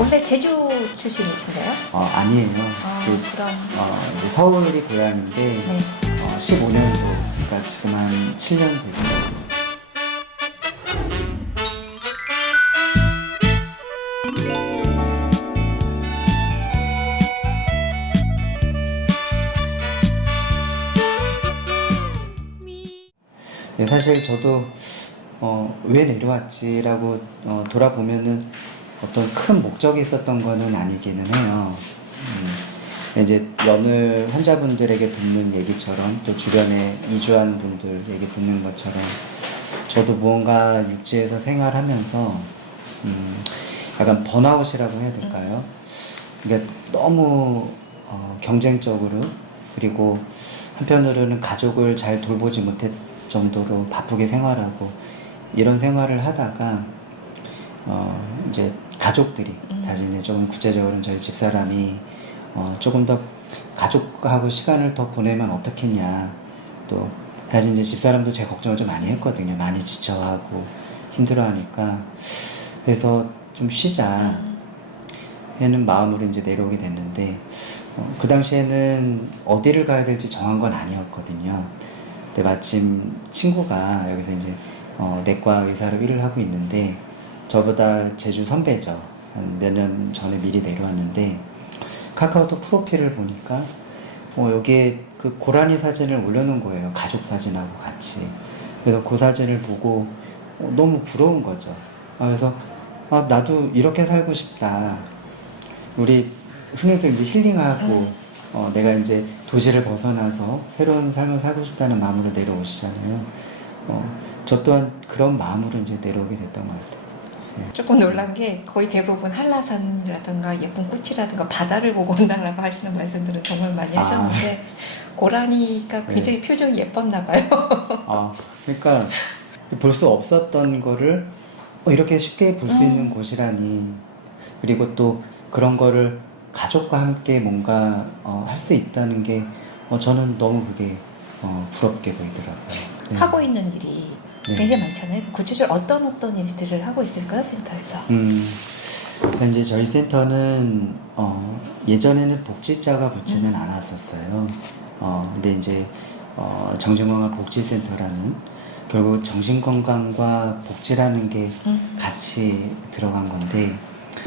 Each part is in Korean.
원래 제주 출신이신가요? 어, 아니에요. 아, 그, 그럼 어, 이제 서울이 고향인데 네. 어, 15년도 그러니까 지금 한 7년 되고 네, 사실 저도 어, 왜 내려왔지라고 어, 돌아보면은 어떤 큰 목적이 있었던 거는 아니기는 해요. 음, 이제 여느 환자분들에게 듣는 얘기처럼 또 주변에 이주한 분들 얘기 듣는 것처럼 저도 무언가 육지에서 생활하면서 음, 약간 번아웃이라고 해야 될까요? 그러니까 너무 어, 경쟁적으로 그리고 한편으로는 가족을 잘 돌보지 못할 정도로 바쁘게 생활하고 이런 생활을 하다가 어, 이제 가족들이 음. 다시 이제 조금 구체적으로는 저희 집사람이 어, 조금 더 가족하고 시간을 더 보내면 어떻겠냐 또 사실 이제 집사람도 제 걱정을 좀 많이 했거든요 많이 지쳐하고 힘들어하니까 그래서 좀 쉬자 음. 하는 마음으로 이제 내려오게 됐는데 어, 그 당시에는 어디를 가야 될지 정한 건 아니었거든요. 근데 마침 친구가 여기서 이제 어, 내과 의사로 일을 하고 있는데 저보다 제주 선배죠. 한 몇 년 전에 미리 내려왔는데 카카오톡 프로필을 보니까 어, 여기에 그 고라니 사진을 올려놓은 거예요. 가족 사진하고 같이. 그래서 그 사진을 보고 어, 너무 부러운 거죠. 아, 그래서 아, 나도 이렇게 살고 싶다. 우리 흔히들 이제 힐링하고 음. 어, 내가 이제 도시를 벗어나서 새로운 삶을 살고 싶다는 마음으로 내려오시잖아요. 어, 저 또한 그런 마음으로 이제 내려오게 됐던 것 같아요. 조금 놀란 게 거의 대부분 한라산이라든가 예쁜 꽃이라든가 바다를 보고 온다라고 하시는 말씀들은 정말 많이 아. 하셨는데 고라니가 네. 굉장히 표정이 예뻤나 봐요. 아, 그러니까 볼 수 없었던 거를 어, 이렇게 쉽게 볼수 음. 있는 곳이라니. 그리고 또 그런 거를 가족과 함께 뭔가 어, 할 수 있다는 게 어, 저는 너무 그게 어, 부럽게 보이더라고요. 네. 하고 있는 일이 네. 굉장히 많잖아요. 구체적으로 어떤 어떤 일들을 하고 있을까요, 센터에서? 음, 현재 저희 센터는 어, 예전에는 복지자가 붙지는 않았었어요. 어, 근데 이제 어, 정신건강 복지센터라는 결국 정신건강과 복지라는 게 음. 같이 들어간 건데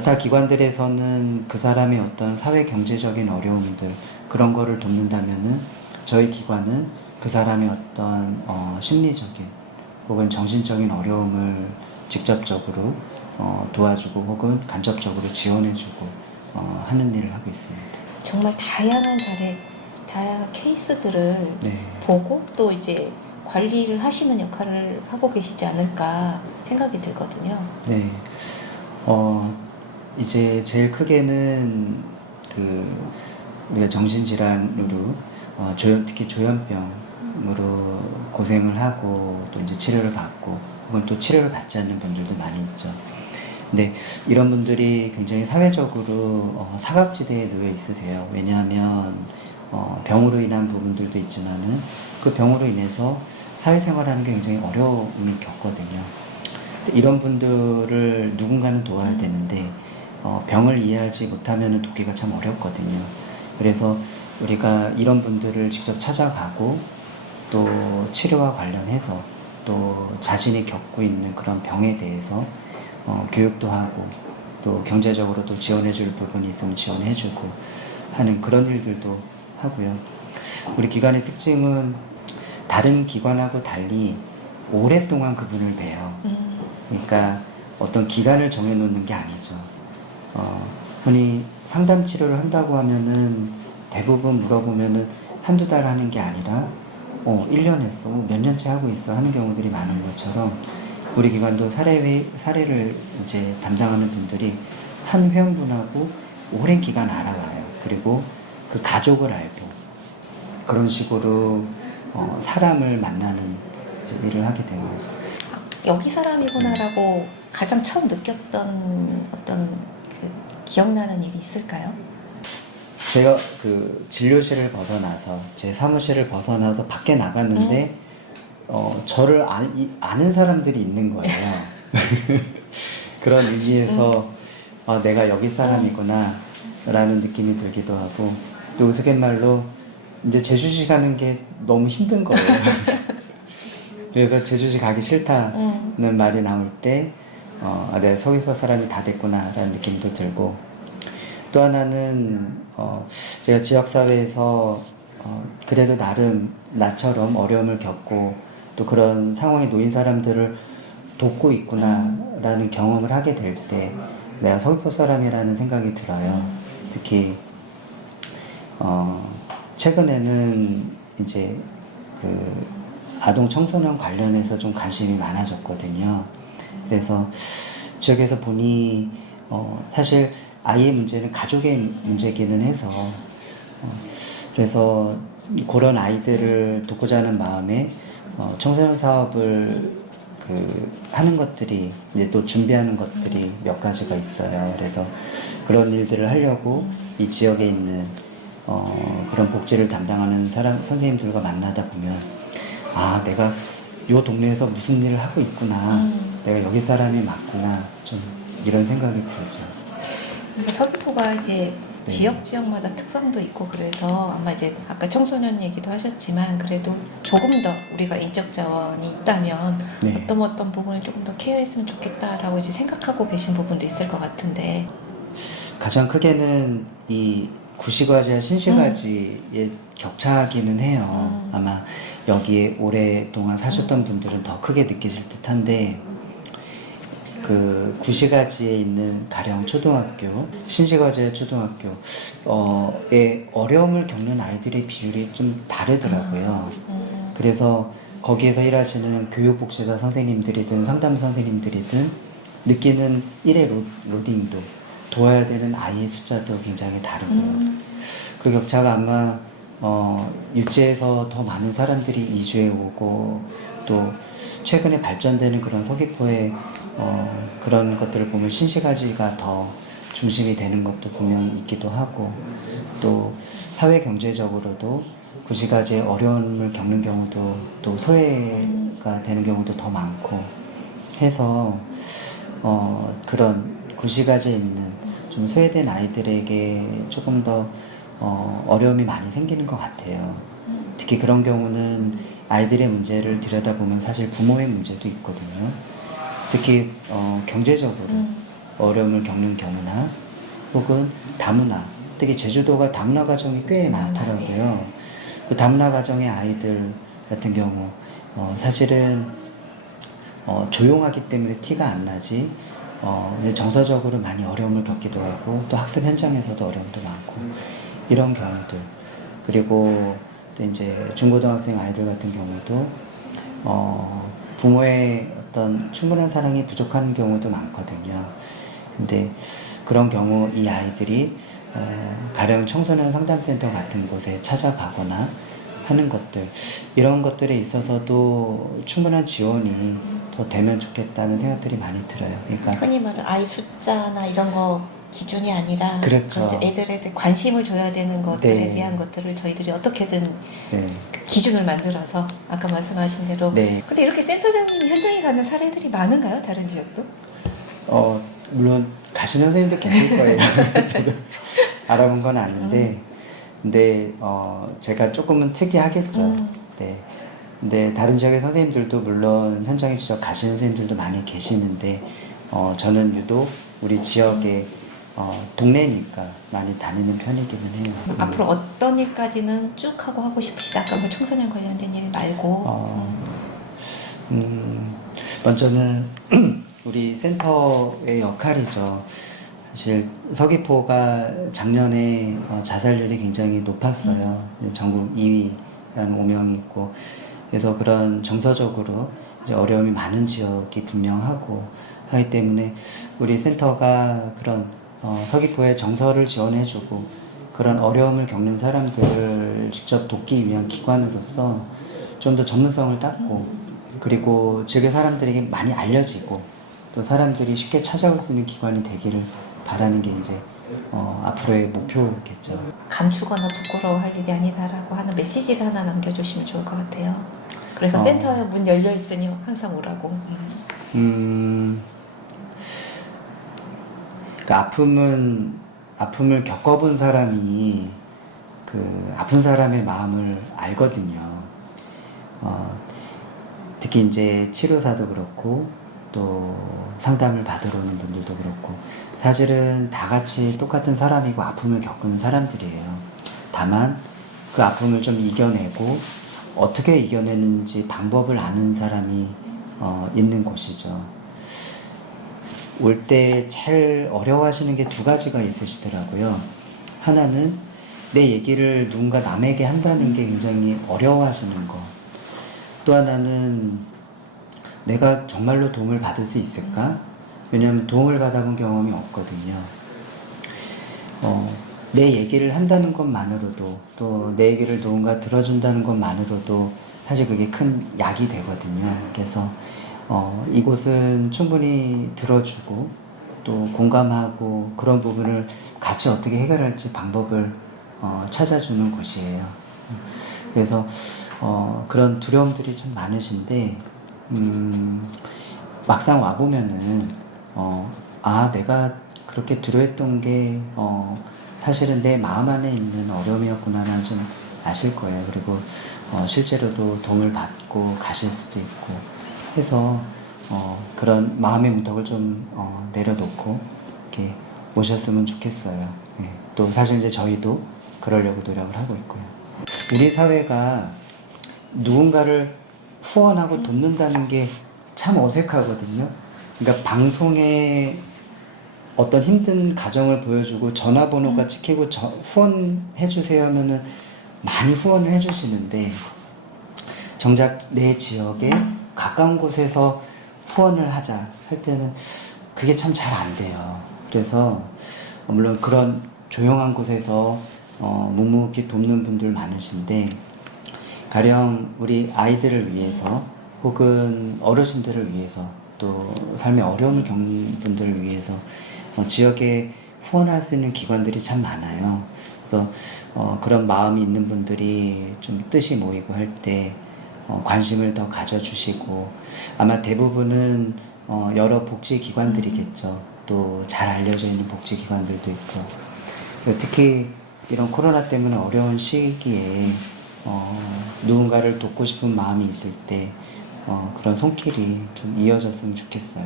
타 기관들에서는 그 사람의 어떤 사회 경제적인 어려움들 그런 거를 돕는다면은 저희 기관은 그 사람의 어떤 어, 심리적인 혹은 정신적인 어려움을 직접적으로 어, 도와주고 혹은 간접적으로 지원해주고 어, 하는 일을 하고 있습니다. 정말 다양한 사례, 다양한 케이스들을 네. 보고 또 이제 관리를 하시는 역할을 하고 계시지 않을까 생각이 들거든요. 네. 어, 이제 제일 크게는 그 우리가 정신질환으로 어, 조현, 특히 조현병으로 고생을 하고 또 이제 치료를 받고 혹은 또 치료를 받지 않는 분들도 많이 있죠. 근데 이런 분들이 굉장히 사회적으로 어, 사각지대에 놓여 있으세요. 왜냐하면 어, 병으로 인한 부분들도 있지만은 그 병으로 인해서 사회생활하는 게 굉장히 어려움이 겪거든요. 이런 분들을 누군가는 도와야 되는데 어, 병을 이해하지 못하면 돕기가 참 어렵거든요. 그래서 우리가 이런 분들을 직접 찾아가고 또 치료와 관련해서 또 자신이 겪고 있는 그런 병에 대해서 어, 교육도 하고 또 경제적으로도 지원해줄 부분이 있으면 지원해주고 하는 그런 일들도 하고요. 우리 기관의 특징은 다른 기관하고 달리 오랫동안 그분을 뵈요. 음. 그러니까 어떤 기간을 정해놓는 게 아니죠. 어, 흔히 상담 치료를 한다고 하면은 대부분 물어보면은 한두 달 하는 게 아니라 어, 1년 했어, 몇 년째 하고 있어 하는 경우들이 많은 것처럼 우리 기관도 사례, 사례를 이제 담당하는 분들이 한 회원분하고 오랜 기간 알아와요. 그리고 그 가족을 알고 그런 식으로 어, 사람을 만나는 일을 하게 되는 거죠. 여기 사람이구나라고 가장 처음 느꼈던 어떤 그 기억나는 일이 있을까요? 제가 그 진료실을 벗어나서 제 사무실을 벗어나서 밖에 나갔는데 어 저를 아, 이, 아는 사람들이 있는 거예요. 그런 의미에서 아, 내가 여기 사람이구나 라는 느낌이 들기도 하고 또 우스갯말로 이제 제주시 가는 게 너무 힘든 거예요. 그래서 제주시 가기 싫다는 음. 말이 나올 때 어, 아, 내가 서귀포 사람이 다 됐구나 라는 느낌도 들고 또 하나는 어, 제가 지역사회에서 어, 그래도 나름 나처럼 어려움을 겪고 또 그런 상황에 놓인 사람들을 돕고 있구나라는 경험을 하게 될 때 내가 서귀포 사람이라는 생각이 들어요. 특히 어, 최근에는 이제 그 아동 청소년 관련해서 좀 관심이 많아졌거든요. 그래서 지역에서 보니 어, 사실 아이의 문제는 가족의 문제기는 해서 어, 그래서 그런 아이들을 돕고자 하는 마음에 어, 청소년 사업을 그 하는 것들이 이제 또 준비하는 것들이 몇 가지가 있어요. 그래서 그런 일들을 하려고 이 지역에 있는 어, 그런 복지를 담당하는 사람 선생님들과 만나다 보면 아 내가 요 동네에서 무슨 일을 하고 있구나 음. 내가 여기 사람이 맞구나 좀 이런 생각이 들죠. 서귀포가 이제 네. 지역 지역마다 특성도 있고 그래서 아마 이제 아까 청소년 얘기도 하셨지만 그래도 조금 더 우리가 인적 자원이 있다면 네. 어떤 어떤 부분을 조금 더 케어했으면 좋겠다라고 이제 생각하고 계신 부분도 있을 것 같은데 가장 크게는 이 구시가지와 신시가지의 격차기는 해요. 음. 아마 여기에 오랫동안 사셨던 분들은 더 크게 느끼실 듯한데 그 구시가지에 있는 가령 초등학교, 신시가지의 초등학교에 어려움을 겪는 아이들의 비율이 좀 다르더라고요. 음, 그래서 거기에서 일하시는 교육복지사 선생님들이든 상담 선생님들이든 느끼는 일의 로, 로딩도 도와야 되는 아이의 숫자도 굉장히 다르고요. 음, 그 격차가 아마 어, 유치에서 더 많은 사람들이 이주해 오고 또 최근에 발전되는 그런 서귀포의 어, 그런 것들을 보면 신시가지가 더 중심이 되는 것도 분명히 있기도 하고 또 사회 경제적으로도 구시가지의 어려움을 겪는 경우도 또 소외가 되는 경우도 더 많고 해서 어, 그런 구시가지에 있는 좀 소외된 아이들에게 조금 더 어, 어려움이 많이 생기는 것 같아요. 특히 그런 경우는 아이들의 문제를 들여다보면 사실 부모의 문제도 있거든요. 특히 어, 경제적으로 음. 어려움을 겪는 경우나 혹은 다문화, 특히 제주도가 다문화 가정이 꽤 많더라고요. 그 다문화 가정의 아이들 같은 경우 어, 사실은 어, 조용하기 때문에 티가 안 나지 어, 정서적으로 많이 어려움을 겪기도 하고 또 학습 현장에서도 어려움도 많고 이런 경우들 그리고 또 이제 중고등학생 아이들 같은 경우도 어, 부모의 어떤 충분한 사랑이 부족한 경우도 많거든요. 근데 그런 경우 이 아이들이 어, 가령 청소년 상담센터 같은 곳에 찾아가거나 하는 것들 이런 것들에 있어서도 충분한 지원이 더 되면 좋겠다는 생각들이 많이 들어요. 그러니까 흔히 말하는 아이 숫자나 이런 거 기준이 아니라 그렇죠. 그 애들에 관심을 줘야 되는 것들에 네. 대한 것들을 저희들이 어떻게든 네, 그 기준을 만들어서 아까 말씀하신 대로 네. 근데 이렇게 센터장님이 현장에 가는 사례들이 많은가요? 다른 지역도? 어, 물론 가시는 선생님도 계실 거예요. 저도 알아본 건 아닌데, 근데 어, 제가 조금은 특이하겠죠. 음. 네. 근데 다른 지역의 선생님들도 물론 현장에 직접 가시는 선생님들도 많이 계시는데, 어, 저는 유독 우리 지역에 어, 동네니까 많이 다니는 편이기는 해요. 음. 앞으로 어떤 일까지는 쭉 하고 하고 싶으시다? 아까 뭐 청소년 관련된 일 말고 어, 음, 먼저는 우리 센터의 역할이죠. 사실 서귀포가 작년에 어, 자살률이 굉장히 높았어요. 전국 2위라는 오명이 있고 그래서 그런 정서적으로 이제 어려움이 많은 지역이 분명하고 하기 때문에 우리 센터가 그런 어, 서귀포의 정서를 지원해주고 그런 어려움을 겪는 사람들을 직접 돕기 위한 기관으로서 좀 더 전문성을 닦고 그리고 지역의 사람들에게 많이 알려지고 또 사람들이 쉽게 찾아올 수 있는 기관이 되기를 바라는 게 이제 어, 앞으로의 목표겠죠. 감추거나 부끄러워할 일이 아니다라고 하는 메시지를 하나 남겨주시면 좋을 것 같아요. 그래서 어. 센터에 문 열려 있으니 항상 오라고. 음. 음, 그 아픔은 아픔을 겪어본 사람이 그 아픈 사람의 마음을 알거든요. 어, 특히 이제 치료사도 그렇고 또 상담을 받으러 오는 분들도 그렇고 사실은 다 같이 똑같은 사람이고 아픔을 겪은 사람들이에요. 다만 그 아픔을 좀 이겨내고 어떻게 이겨내는지 방법을 아는 사람이 어, 있는 곳이죠. 올 때 제일 어려워하시는 게 두 가지가 있으시더라고요. 하나는 내 얘기를 누군가 남에게 한다는 게 굉장히 어려워하시는 거. 또 하나는 내가 정말로 도움을 받을 수 있을까? 왜냐하면 도움을 받아본 경험이 없거든요. 어, 내 얘기를 한다는 것만으로도 또 내 얘기를 누군가 들어준다는 것만으로도 사실 그게 큰 약이 되거든요. 그래서 어, 이곳은 충분히 들어주고 또 공감하고 그런 부분을 같이 어떻게 해결할지 방법을 어, 찾아주는 곳이에요. 그래서 어, 그런 두려움들이 참 많으신데 음, 막상 와 보면은 어, 아 내가 그렇게 두려웠던 게 어, 사실은 내 마음 안에 있는 어려움이었구나는 좀 아실 거예요. 그리고 어, 실제로도 도움을 받고 가실 수도 있고 해서 어, 그런 마음의 무턱을 좀 어, 내려놓고 이렇게 오셨으면 좋겠어요. 예. 또 사실 이제 저희도 그러려고 노력을 하고 있고요. 우리 사회가 누군가를 후원하고 돕는다는 게 참 어색하거든요. 그러니까 방송에 어떤 힘든 가정을 보여주고 전화번호가 찍히고 저- 후원해 주세요 하면은 많이 후원을 해 주시는데 정작 내 지역에 가까운 곳에서 후원을 하자 할 때는 그게 참 잘 안 돼요. 그래서 물론 그런 조용한 곳에서 어, 묵묵히 돕는 분들 많으신데 가령 우리 아이들을 위해서 혹은 어르신들을 위해서 또 삶의 어려움을 겪는 분들을 위해서 어, 지역에 후원할 수 있는 기관들이 참 많아요. 그래서 어, 그런 마음이 있는 분들이 좀 뜻이 모이고 할때 어, 관심을 더 가져주시고 아마 대부분은 어, 여러 복지기관들이겠죠. 또 잘 알려져 있는 복지기관들도 있고 특히 이런 코로나 때문에 어려운 시기에 어, 누군가를 돕고 싶은 마음이 있을 때 어, 그런 손길이 좀 이어졌으면 좋겠어요.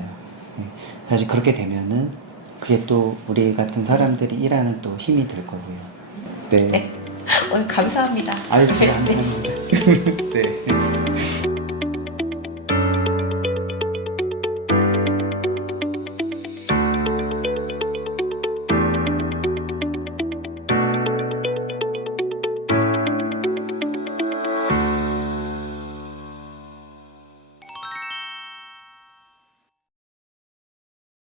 네. 사실 그렇게 되면은 그게 또 우리 같은 사람들이 일하는 또 힘이 될 거고요. 네. 네. 오늘 감사합니다. 아유, 제가 안 하는데. 네.